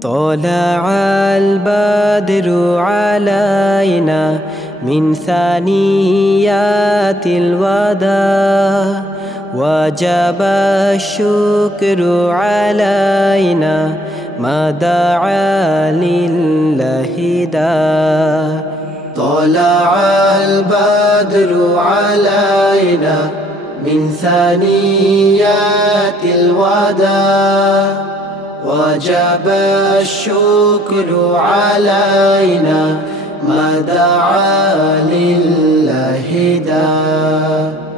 طلع البدر علينا من ثنيات الوداع وجب الشكر علينا ما دعا لله داع طلع البدر علينا من ثنيات الوداع وجب الشكر علينا ما دعا لله داع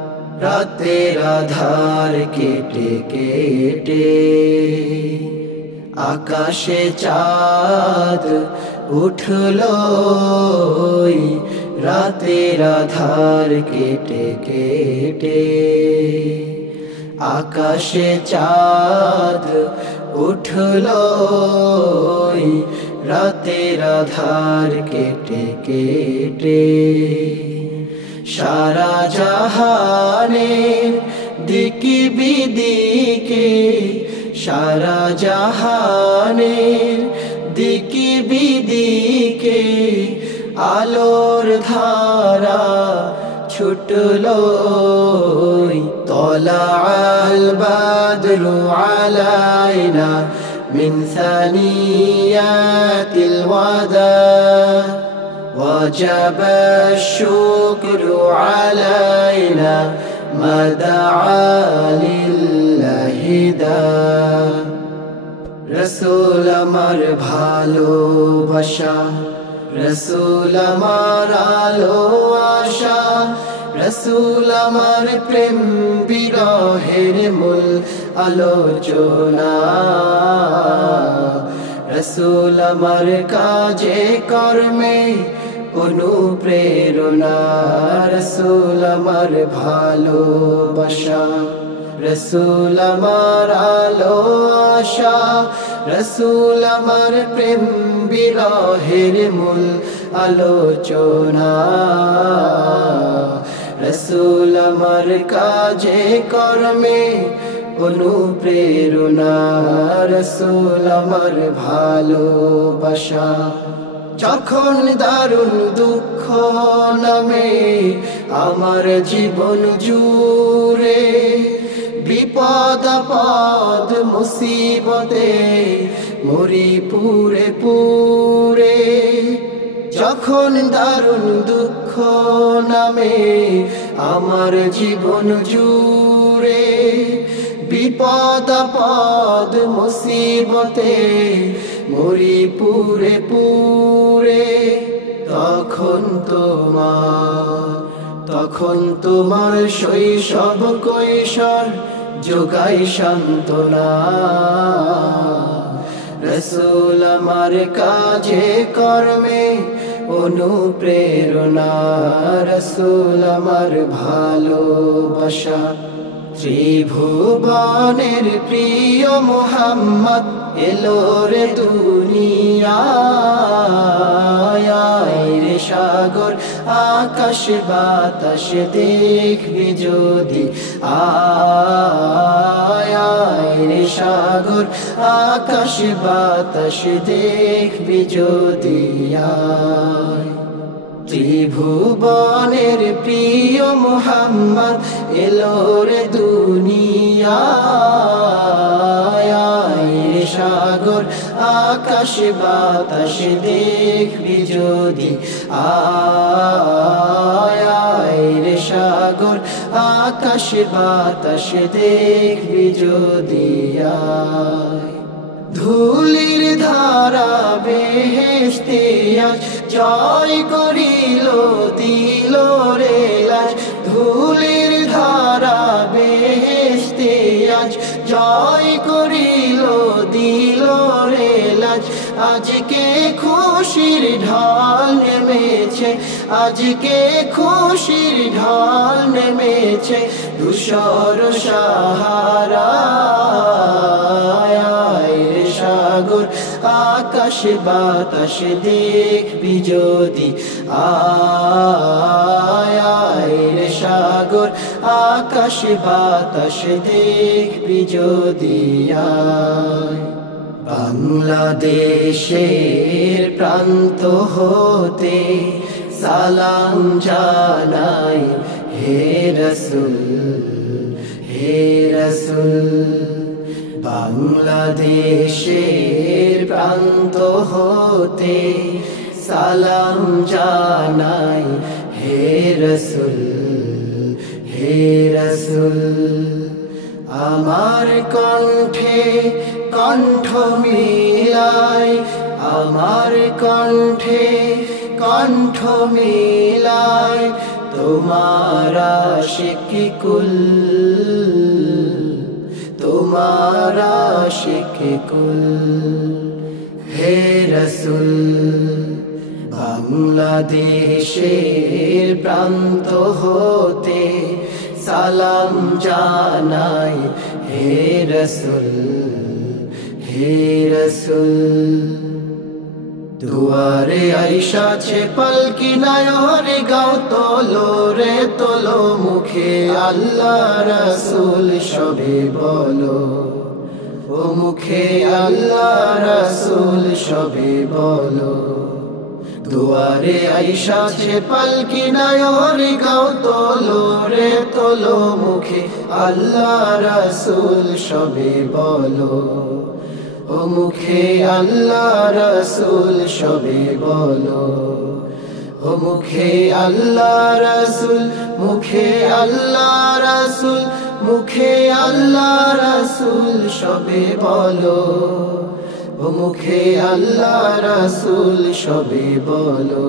রাতের আধার কেটে কেটে আকাশে চাঁদ উঠলো রাতের আধার কেটে কেটে আকাশে চাঁদ উঠলো রাতের আধার কেটে কেটে সারা জাহানের দিকে বিদিকে সারা জাহানের দিকে বিদিকে আলোর ধারা ছুটলো তলাআল বাদরু আলাইনা মিন সানিয়াতিল ওয়াদা وجب الشكر علينا ما دعا لله داع রসুল আমার ভালোবাসা রসুল আমার আলো আশা রসুল আমার প্রেম বিরহের মূল আলোচনা রসুল আমার কাজে কর্মে অনুপ্রেরণা রসুল আমার ভালোবাসা রসুল আমার আলো আশা রসুল আমার প্রেম বিরহের মূল আলোচনা রসুল আমার কাজে কর্মে অনুপ্রেরণা রসুল আমার ভালোবাসা যখন দারুণ দুঃখ নামে আমার জীবন জুড়ে বিপদ আপদ মুসিবতে মরি পুরে পুরে যখন দারুণ দুঃখ নামে আমার জীবন জুড়ে বিপদ আপদ মুসিবতে মরি পুরে পুরে তখন তোমার শৈশব কৈশোর যোগাই সান্ত্বনা রসুল আমার কাজে কর্মে অনুপ্রেরণা রসুল আমার ভালোবাসা ত্রিভুবনের প্রিয় মুহাম্মদ এলো রে দুনিয়ায় রে সাগর আকাশ বাতাস দেখবি যদি আয় রে সাগর আকাশ বাতাস দেখবি যদি আয় ত্রিভুবনের প্রিয় মুহাম্মদ এলো রে দুনিয়ায় রে সাগর আকাশ বাতাস দেখবি যদি আয় রে সাগর আকাশ বাতাস দেখবি যদি আয় ধুলির ধারা বেহেশতে আজ জয় করিল দিল রে লাজ ধুলির ধারা বেহেশতে আজ জয় করিল দিল রে লাজ আজকে খুশির ঢল নেমেছে আজকে খুশির ঢল নেমেছে ধূসর সাহারা সাগর আকাশ বাতাস দেখবি যদি আয় রে সাগর আকাশ বাতাস দেখবি যদি আয় বাংলাদেশের প্রান্ত হতে সালাম জানাই হে রাসূল হে রাসূল বাংলাদেশের প্রান্ত হতে সালাম জানাই হে রাসূল হে রাসূল আমার কণ্ঠে কণ্ঠ মিলাই আমার কণ্ঠে কণ্ঠ মিলাই তোমার আশিকি কুল তোমার আশিকি কুল হে রাসূল বাংলাদেশের প্রান্ত হতে সালাম জানাই হে রাসূল হে রাসূল দুয়ারে আইসাছে পালকি নায়রে গাও তোলো রে তোলো মুখে আল্লাহ রাসূল সবে বলো ও মুখে আল্লাহ রাসূল সবে বলো দুয়ারে আইসাছে পালকি নায়রে গাও তোলো রে তোলো মুখে আল্লাহ রাসূল সবে বলো ও মুখে আল্লাহ রাসূল সবে বলো ও মুখে আল্লাহ রাসূল মুখে আল্লাহ রাসূল মুখে আল্লাহ রাসূল সবে বলো ও মুখে আল্লাহ রাসূল সবে বলো